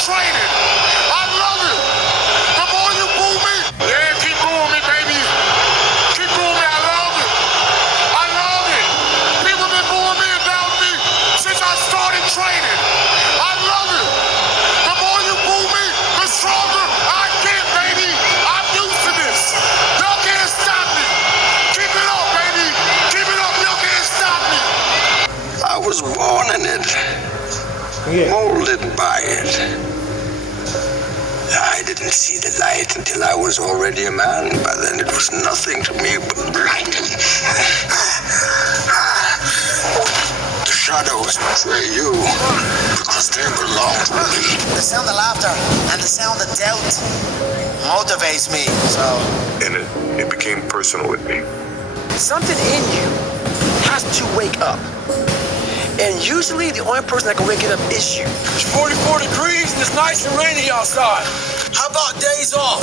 started training. I love it. The more you boo me, yeah, keep booing me, baby. Keep booing me. I love it. I love it. People been booing me and doubting me since I started training. I love it. The more you boo me, the stronger I get, baby. I'm used to this. Y'all can't stop me. Keep it up, baby. Keep it up. Y'all can't stop me. I was born in it, molded by it. I didn't see the light until I was already a man. By then it was nothing to me but light. The shadows betray you because they belong to me. The sound of laughter and the sound of doubt motivates me, so... And it became personal with me. Something in you has to wake up. And usually the only person that can wake it up is you. It's 44 degrees and it's nice and rainy outside. How about days off?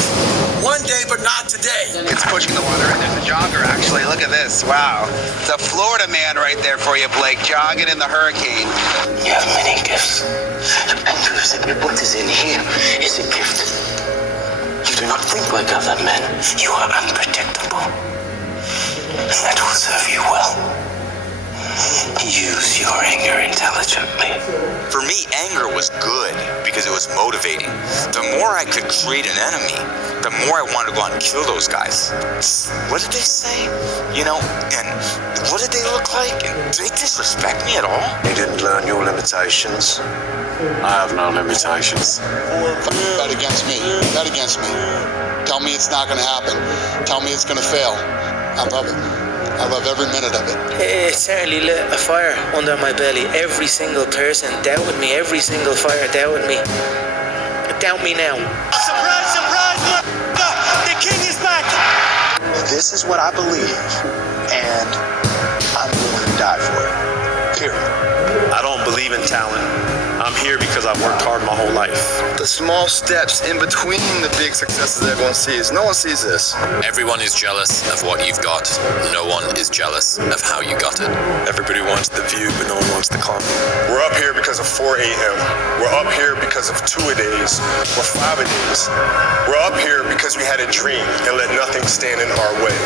One day, but not today. It's pushing the water in. There's a jogger, actually. Look at this. Wow. It's a Florida man right there for you, Blake, jogging in the hurricane. You have many gifts. And what is in here is a gift. You do not think like other men. You are unpredictable. And that will serve you well. Use your anger intelligently. For me, anger was good because it was motivating. The more I could create an enemy, the more I wanted to go out and kill those guys. What did they say? You know, and what did they look like? And did they disrespect me at all? You didn't learn your limitations. I have no limitations. Bet against me. Bet against me. Tell me it's not going to happen. Tell me it's going to fail. I love it. I love every minute of it. It certainly lit a fire under my belly. Every single person doubted me. Every single fire doubted me. Doubt me now. Surprise, surprise, the king is back. This is what I believe, and I'm willing to die for it. Period. I don't believe in talent. I'm here because I've worked hard my whole life. The small steps in between the big successes everyone sees. No one sees this. Everyone is jealous of what you've got. No one is jealous of how you got it. Everybody wants the view, but no one wants the climb. We're up here because of 4 a.m. We're up here because of 2-a-days. We're 5-a-days. We're up here because we had a dream and let nothing stand in our way.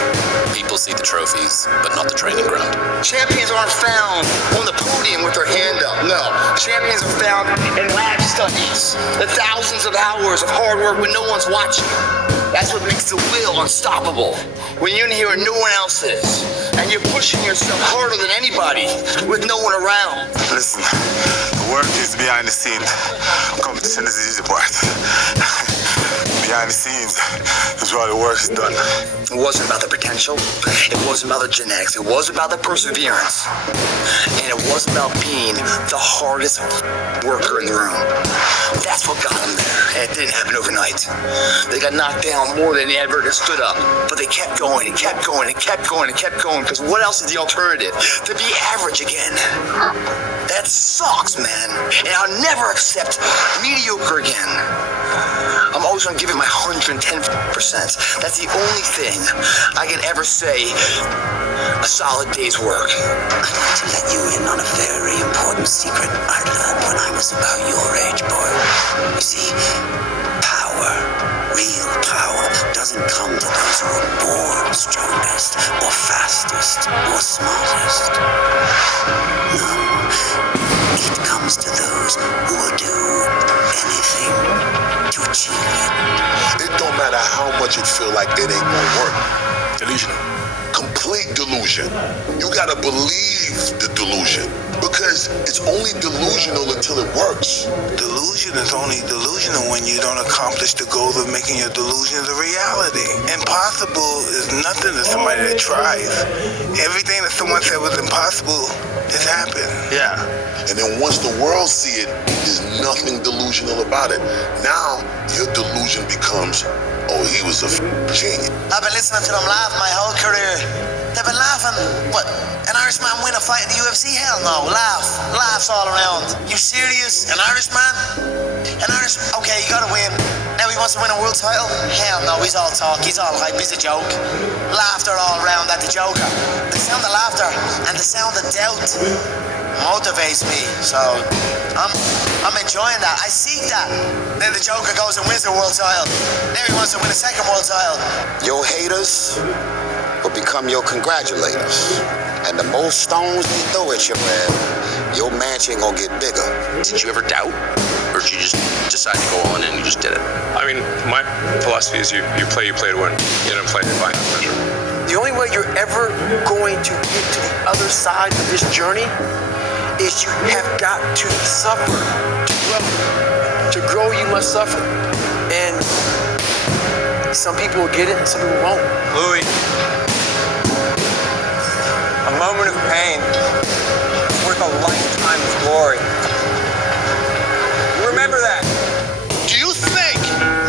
People see the trophies, but not the training ground. Champions aren't found on the podium with their hand up. No. Champions are found in lab studies. The thousands of hours of hard work when no one's watching. That's what makes the will unstoppable. When you're in here and no one else is. And you're pushing yourself harder than anybody with no one around. Listen, the work is behind the scenes. Competition is the easy part. Behind the scenes is where the work is done. It wasn't about the potential. It wasn't about the genetics. It wasn't about the perseverance. And it wasn't about being the hardest worker in the room. That's what got them there. And it didn't happen overnight. They got knocked down more than they ever stood up. But they kept going and kept going and kept going and kept going. Because what else is the alternative? To be average again. That sucks, man. And I'll never accept mediocre again. I'm always going to give it my 110%. That's the only thing I can ever say a solid day's work. I'd like to let you in on a very important secret I learned when I was about your age, boy. You see, power, real power, doesn't come to those who are born strongest or fastest or smartest. No, it comes to those who will do anything to achieve it. It don't matter how much it feel like it ain't gonna work. Delusional. Complete delusion. You gotta believe the delusion. Because it's only delusional until it works. Delusion is only delusional when you don't accomplish the goal of making your delusions a reality. Impossible is nothing to somebody that tries. Everything that someone said was impossible has happened. Yeah. And then once the world see it, there's nothing delusional about it. Now, your delusion becomes, oh, he was a genius. I've been listening to them laugh my whole career. They've been laughing. What? An Irishman win a fight in the UFC? Hell no. Laughs all around. You serious? An Irishman? Okay, you gotta win. Now he wants to win a world title? Hell no, he's all talk, he's all hype, he's a joke. Laughter all around at the Joker. The sound of laughter and the sound of doubt motivates me, so I'm enjoying that. I seek that. Then the Joker goes and wins the world title. Now he wants to win a second world title. Your haters will become your congratulators. And the more stones they throw at your ass, your mansion gonna get bigger. Did you ever doubt? Or did you just decide to go on and you just did it? I mean, my philosophy is you play to win. You don't play to find pleasure. The only way you're ever going to get to the other side of this journey is you have got to suffer to grow. To grow, you must suffer. And some people will get it and some people won't. Louis, a moment of pain is worth a lifetime of glory. Remember that. Do you think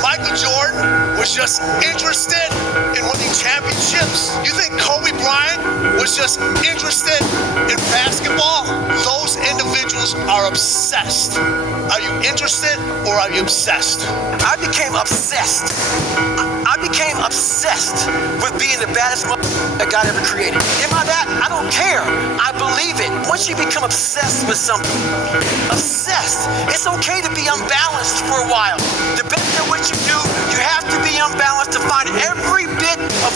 Michael Jordan was just interested in winning championships? You think Kobe Bryant was just interested in basketball? Those individuals are obsessed. Are you interested or are you obsessed? I became obsessed. I became obsessed with being the baddest that God ever created. Am I that? I don't care. I believe it. Once you become obsessed with something, obsessed, it's okay to be unbalanced for a while. Depending on what you do, you have to be unbalanced to find every bit of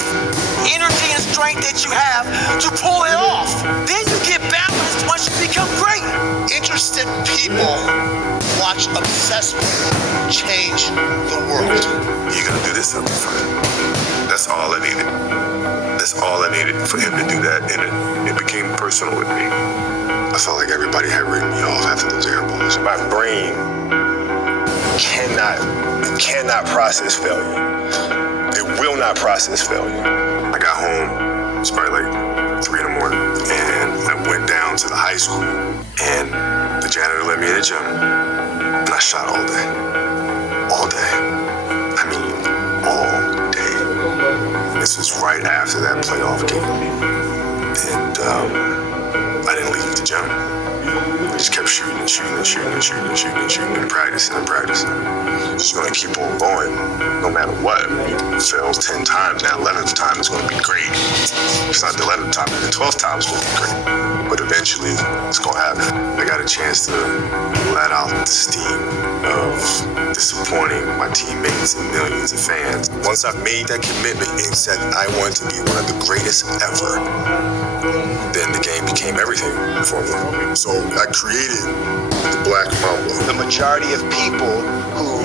energy and strength that you have to pull it off. Then you get balanced once you become great. Interested people watch obsessed people change the world. You're gonna do this something for him. That's all I needed. That's all I needed for him to do that, and it became personal with me. I felt like everybody had written me off after those air balls. My brain cannot process failure. It will not process failure. I got home, it was probably like 3 a.m, and I went down to the high school, and the janitor let me in the gym, and I shot all day. All day. I mean, all day. This was right after that playoff game, and I didn't leave the gym. I just kept shooting and practicing. Just gonna keep on going, no matter what. Fails 10 times, now 11th time is gonna be great. It's not the 11th time, the 12th time is gonna be great. But eventually, it's gonna happen. I got a chance to let out the steam of disappointing my teammates and millions of fans. Once I made that commitment and said I wanted to be one of the greatest ever, then the game became everything for me. So I created the Black Mamba. The majority of people who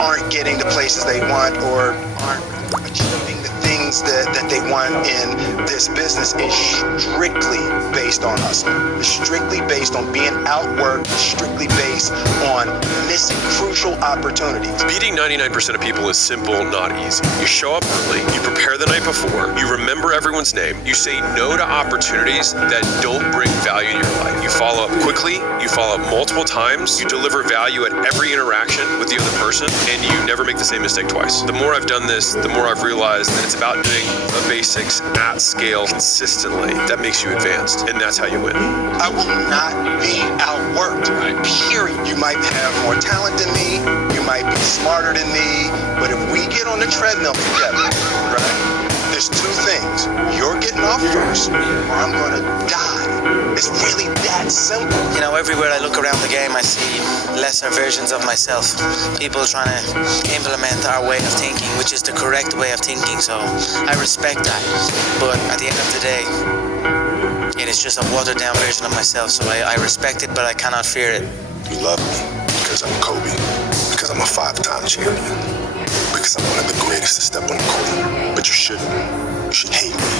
aren't getting the places they want or aren't achieving the things that they want in this business is strictly based on hustle. It's strictly based on being outworked, strictly based on missing crucial opportunities. Beating 99% of people is simple, not easy. You show up early, you prepare the night before, you remember everyone's name, you say no to opportunities that don't bring value to your life. You follow up quickly, you follow up multiple times, you deliver value at every interaction with the other person, and you never make the same mistake twice. The more I've done this, the more I've realized that it's about doing the basics at scale consistently. That makes you advanced, and that's how you win. I will not be outworked, period. You might have more talent than me, you might be smarter than me, but if we get on the treadmill together, right, there's 2 things. You're getting off first, or I'm gonna die. It's really that simple. You know, everywhere I look around the game, I see lesser versions of myself. People trying to implement our way of thinking, which is the correct way of thinking, so I respect that. But at the end of the day, it is just a watered down version of myself, so I respect it, but I cannot fear it. You love me because I'm Kobe, because I'm a 5-time champion, because I'm one of the greatest to step on the court. But you shouldn't. You should hate me.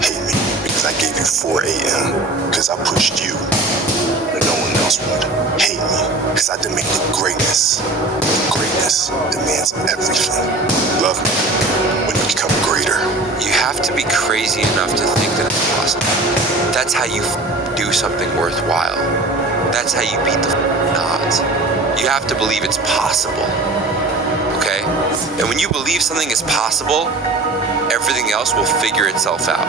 Hate me because I gave you 4 a.m. because I pushed you when no one else would. Hate me because I demanded greatness. Greatness demands everything. Love me when you become greater. You have to be crazy enough to think that it's possible. That's how you do something worthwhile. That's how you beat the odds. You have to believe it's possible. Okay? And when you believe something is possible, everything else will figure itself out.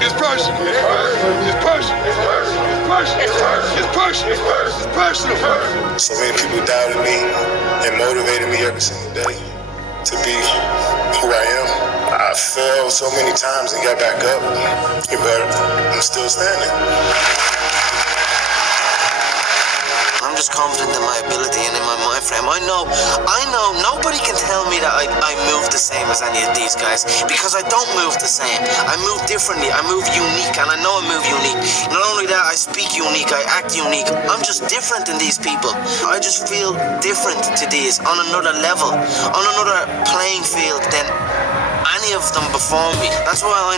It's personal. It's personal. It's personal. It's personal. So many people doubted me and motivated me every single day to be who I am. I fell so many times and got back up, but I'm still standing. I'm just confident in my ability and in my mind frame. I know nobody can tell me that I move the same as any of these guys, because I don't move the same. I move differently, I move unique, and I know I move unique. Not only that, I speak unique, I act unique. I'm just different than these people. I just feel different to these, on another level, on another playing field than any of them before me. That's why I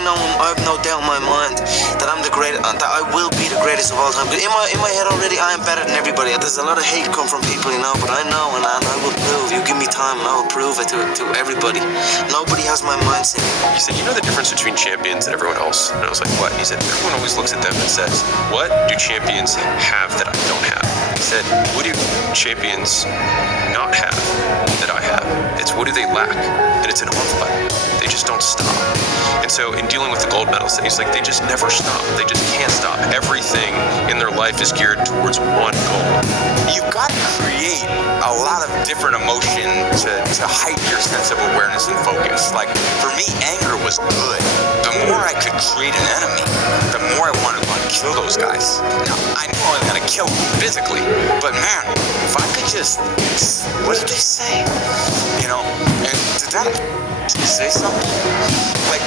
have no doubt in my mind that I'm the greatest, that I will be the greatest of all time. But in my head already, I am better than everybody. There's a lot of hate come from people, but I know, and I will prove. You give me time and I will prove it to everybody. Nobody has my mindset. He said, you know the difference between champions and everyone else? And I was like, what? He said, everyone always looks at them and says, what do champions have that I don't have? He said, what do champions not have that I have? It's what do they lack? And it's an off button. They just don't stop. And so in dealing with the gold medalists, he's like, they just never stop. They just can't stop. Everything in their life is geared towards one goal. You've got to create a lot of different emotion to heighten your sense of awareness and focus. Like, for me, anger was good. The more I could create an enemy, the more I wanted to go and kill those guys. Now, I know I'm going to kill them physically, but man, if I could just, what did they say? And did that say something? Like,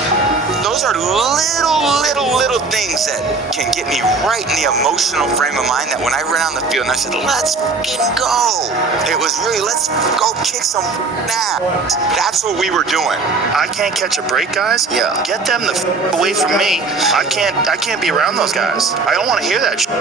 those are little things that can get me right in the emotional frame of mind that when I ran on the field and I said, let's fucking go. It was really, let's go kick some ass. That's what we were doing. I can't catch a break, guys. Yeah. Get them the away from me. I can't be around those guys. I don't want to hear that shit.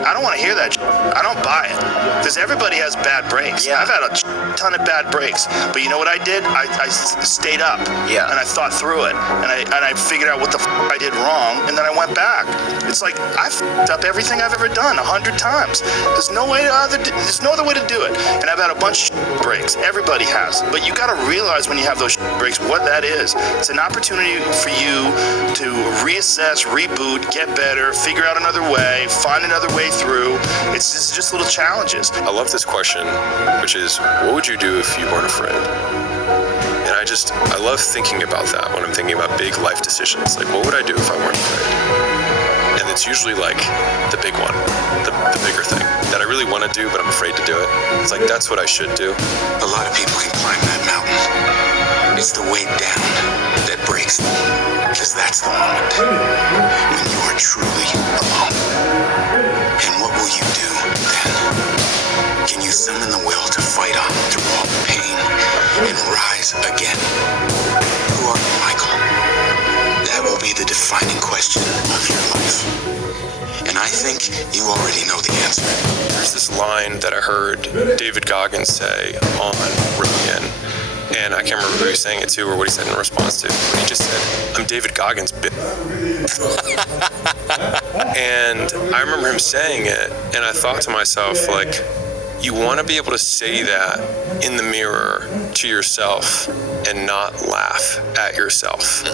I don't want to hear that shit. I don't buy it. Because everybody has bad breaks. Yeah. I've had a ton of bad breaks. But you know what I did? I stayed up. Yeah. And I thought through it. And I figured out what the I did wrong. And then I went back. It's like, I've up everything I've ever done 100 times. There's no other way to do it. And I've had a bunch of breaks. Everybody has. But you got to realize when you have those breaks what that is. It's an opportunity for you to reassess, reboot, get better, figure out another way, find another way through. It's just little challenges. I love this question, which is, what would you do if you weren't afraid? And I love thinking about that when I'm thinking about big life decisions. Like, what would I do if I weren't afraid? And it's usually like the big one, the bigger thing that I really want to do, but I'm afraid to do it. It's like, that's what I should do. A lot of people can climb that mountain. It's the way down that breaks them. Because that's the moment when you are truly alone. And what will you do then? Can you summon the will to fight on through all the pain and rise again? Who are you, Michael? That will be the defining question of your life. And I think you already know the answer. There's this line that I heard David Goggins say on Rogan, and I can't remember who he was saying it to or what he said in response to it. But he just said, I'm David Goggins, bitch. And I remember him saying it, and I thought to myself, like, you want to be able to say that in the mirror to yourself and not laugh at yourself.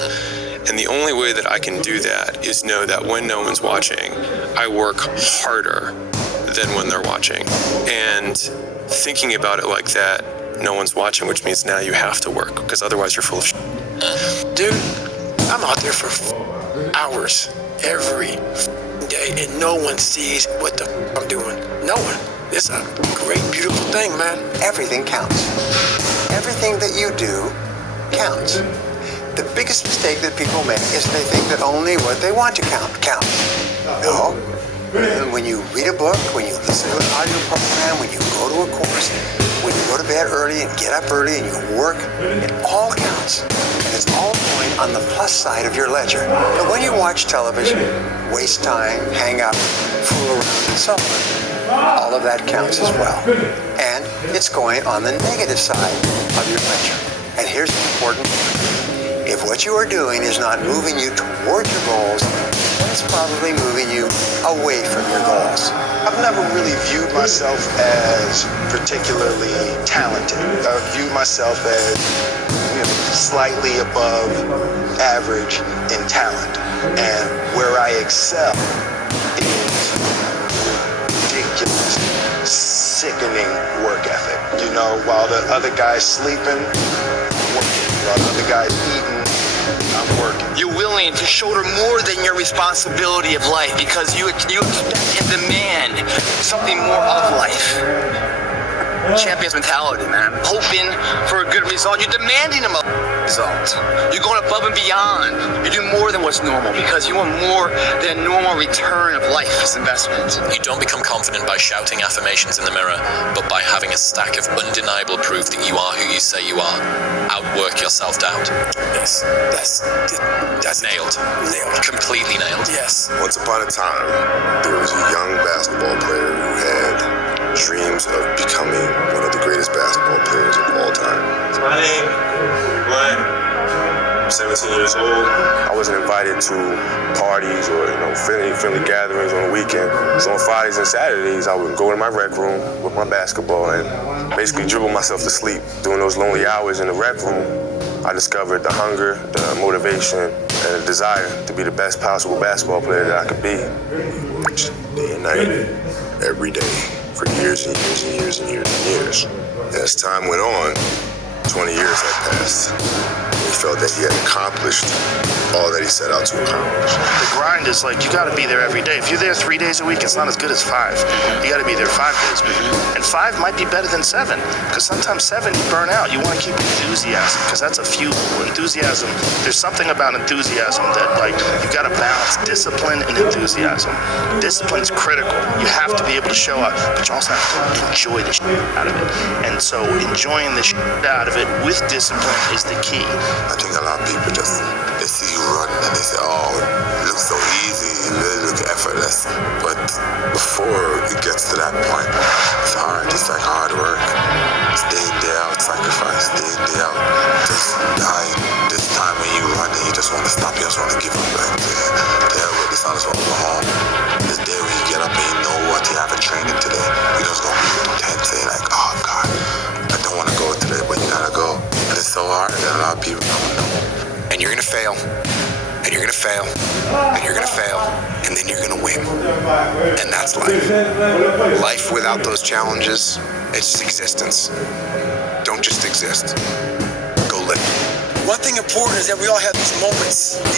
And the only way that I can do that is know that when no one's watching, I work harder than when they're watching. And thinking about it like that, no one's watching, which means now you have to work, because otherwise you're full of shit. Dude, I'm out there for hours every day, and no one sees what the I'm doing. No one. It's a great, beautiful thing, man. Everything counts. Everything that you do counts. The biggest mistake that people make is they think that only what they want to counts. No. When you read a book, when you listen to an audio program, when you go to a course, when you go to bed early and get up early and you work, it all counts. And it's all going on the plus side of your ledger. But when you watch television, waste time, hang up, fool around, and so on, all of that counts as well. And it's going on the negative side of your ledger. And here's the important thing. If what you are doing is not moving you toward your goals, then it's probably moving you away from your goals. I've never really viewed myself as particularly talented. I view myself as slightly above average in talent. And where I excel is ridiculous, sickening work ethic. You know, while the other guy's sleeping, I'm working. While the other guy's eating, I'm working. You're willing to shoulder more than your responsibility of life because you expect and demand something more of life. Champion's mentality, man. Hoping for a good result. You're demanding a result. You're going above and beyond. You do more than what's normal because you want more than a normal return of life's investment. You don't become confident by shouting affirmations in the mirror, but by having a stack of undeniable proof that you are who you say you are. Outwork your self-doubt. Yes, that's nailed. Completely nailed. Yes. Once upon a time, there was a young basketball player who had dreams of becoming one of the greatest basketball players of all time. My name, Glenn. I'm 17 years old. I wasn't invited to parties or friendly gatherings on the weekend. So on Fridays and Saturdays, I would go in my rec room with my basketball and basically dribble myself to sleep. During those lonely hours in the rec room, I discovered the hunger, the motivation, and the desire to be the best possible basketball player that I could be. Day and night, every day, for years and years and years and years and years. As time went on, 20 years had passed. He felt that he had accomplished all that he set out to accomplish. The grind is like, you gotta be there every day. If you're there 3 days a week, it's not as good as 5. You gotta be there 5 days a week. And 5 might be better than 7, because sometimes 7 you burn out. You wanna keep enthusiasm, because that's a fuel. Enthusiasm, there's something about enthusiasm that, like, you gotta balance discipline and enthusiasm. Discipline's critical. You have to be able to show up, but you also have to enjoy the shit out of it. And so enjoying the shit out of it with discipline is the key. I think a lot of people just, they see you run and they say, oh, it looks so easy, it looks effortless. But before it gets to that point, it's hard. It's like hard work. It's day in, day out sacrifice, day in, day out. Just die. This time when you run and you just want to stop, you just want to give up. Like, the hell with this, I just want to go home. This day when you get up and you know what you have in training today, you just gonna be content, say like, oh God, I don't want to go today, but you gotta go. And it's so hard that a lot of people don't know. And you're gonna fail. And you're gonna fail. And you're gonna fail. And then you're gonna win. And that's life. Life without those challenges, it's just existence. Don't just exist. Go live. One thing important is that we all have these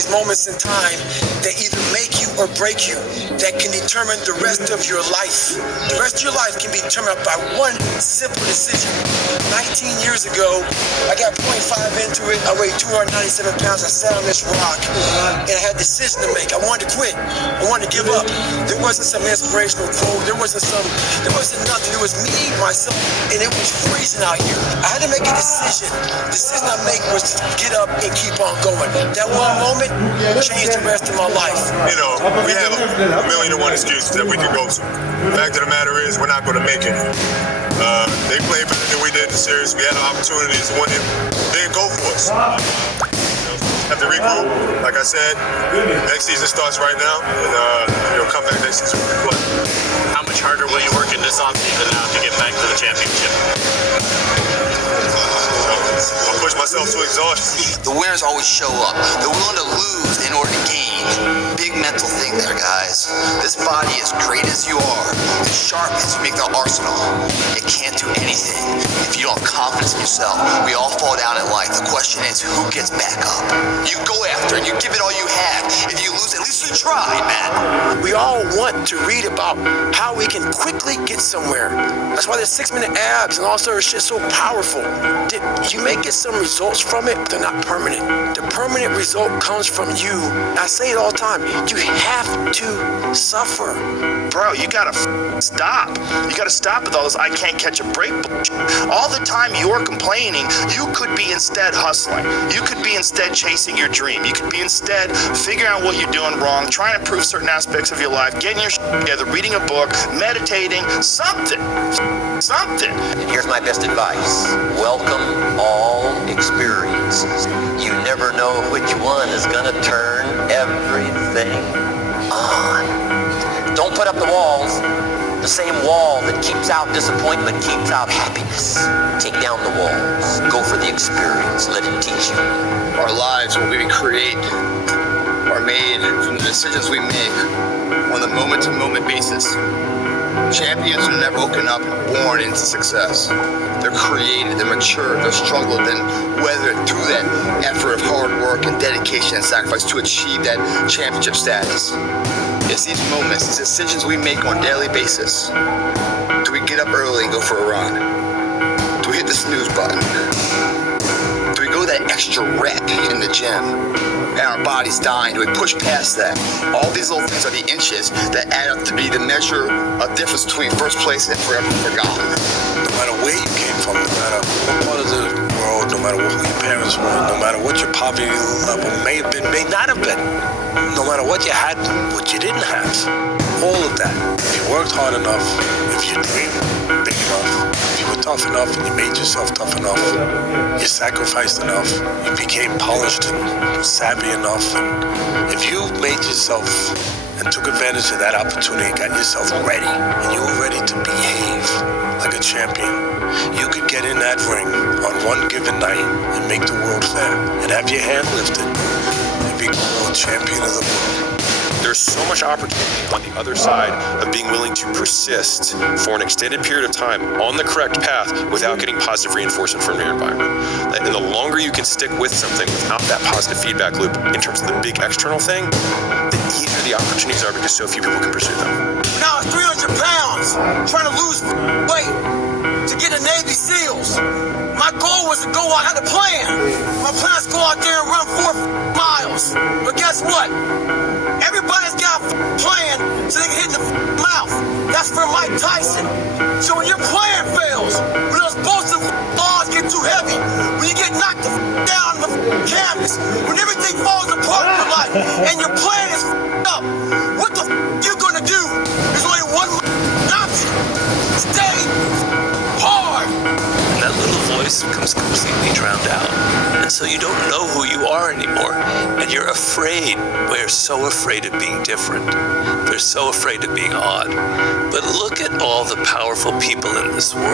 moments in time that either make you or break you, that can determine the rest of your life. The rest of your life can be determined by one simple decision. 19 years ago, I got 0.5 into it. I weighed 297 pounds. I sat on this rock, and I had a decision to make. I wanted to quit. I wanted to give up. There wasn't some inspirational quote. There wasn't nothing. It was me, myself, and it was freezing out here. I had to make a decision. The decision I made was to get up and keep on going. That one moment changed the rest of my life. You know, we have a million and one excuses that we could go to. The fact of the matter is, we're not going to make it. They played better than we did in the series. We had an opportunity to win it. They didn't go for us. Have to regroup. Like I said, next season starts right now, and come back next season and play. How much harder will you work in this offseason now to get back to the championship? I'll push myself to exhaustion. The winners always show up. They're willing to lose in order to gain. Big mental thing there, guys. This body, as great as you are, as sharp as you make the arsenal, it can't do anything if you don't have confidence in yourself. We all fall down in life. The question is, who gets back up? You go after it. You give it all you have. If you lose, at least you tried, man. We all want to read about how we can quickly get somewhere. That's why the 6-minute abs and all sort of shit so powerful. You may get some results from it, but they're not permanent. The permanent result comes from you. I say it all the time. You have to suffer. Bro, you gotta stop. You gotta stop with all this I can't catch a break bullshit. All the time you're complaining, you could be instead hustling. You could be instead chasing your dream. You could be instead figuring out what you're doing wrong, trying to improve certain aspects of your life, getting your shit together, reading a book, meditating, something. Here's my best advice. Welcome all experiences. You never know which one is gonna turn everything on. Don't put up the walls. The same wall that keeps out disappointment keeps out happiness. Take down the walls. Go for the experience. Let it teach you. Our lives will be created are made from the decisions we make on the moment-to-moment basis. Champions are never woken up and born into success. They're created, they're matured, they're struggled, and weathered through that effort of hard work and dedication and sacrifice to achieve that championship status. It's these moments, these decisions we make on a daily basis. Do we get up early and go for a run? Do we hit the snooze button? Do we go that extra rep in the gym and our body's dying? Do we push past that? All these little things are the inches that add up to be the measure of difference between first place and forever forgotten. No matter where you came from, no matter what part of the world, no matter who your parents were, no matter what your poverty level may have been, may not have been, no matter what you had, what you didn't have, all of that. If you worked hard enough, if you dreamed big enough, if you were tough enough and you made yourself tough enough, you sacrificed enough, you became polished and savvy enough, and if you made yourself and took advantage of that opportunity, got yourself ready, and you were ready to behave like a champion, you could get in that ring on one given night and make the world fair and have your hand lifted and be world champion of the world. There's so much opportunity on the other side of being willing to persist for an extended period of time on the correct path without getting positive reinforcement from your environment. And the longer you can stick with something without that positive feedback loop in terms of the big external thing, the easier the opportunities are because so few people can pursue them. Now I'm 300 pounds, trying to lose weight to get a Navy SEALs. My goal was to go out, I had a plan. My plan is to go out there and run 4 miles. But guess what? Everybody's got a plan so they can hit the mouth. That's for Mike Tyson. So when your plan fails, when those bolts and bars get too heavy, when you get knocked down the canvas, when everything falls apart in your life, and your plan is up, what the you gonna do? There's only one option. Stay hard. And that little voice becomes completely drowned out. And so you don't know who you are anymore. And you're afraid. We're so afraid of being different. We're so afraid of being odd. But look at all the powerful people in this world.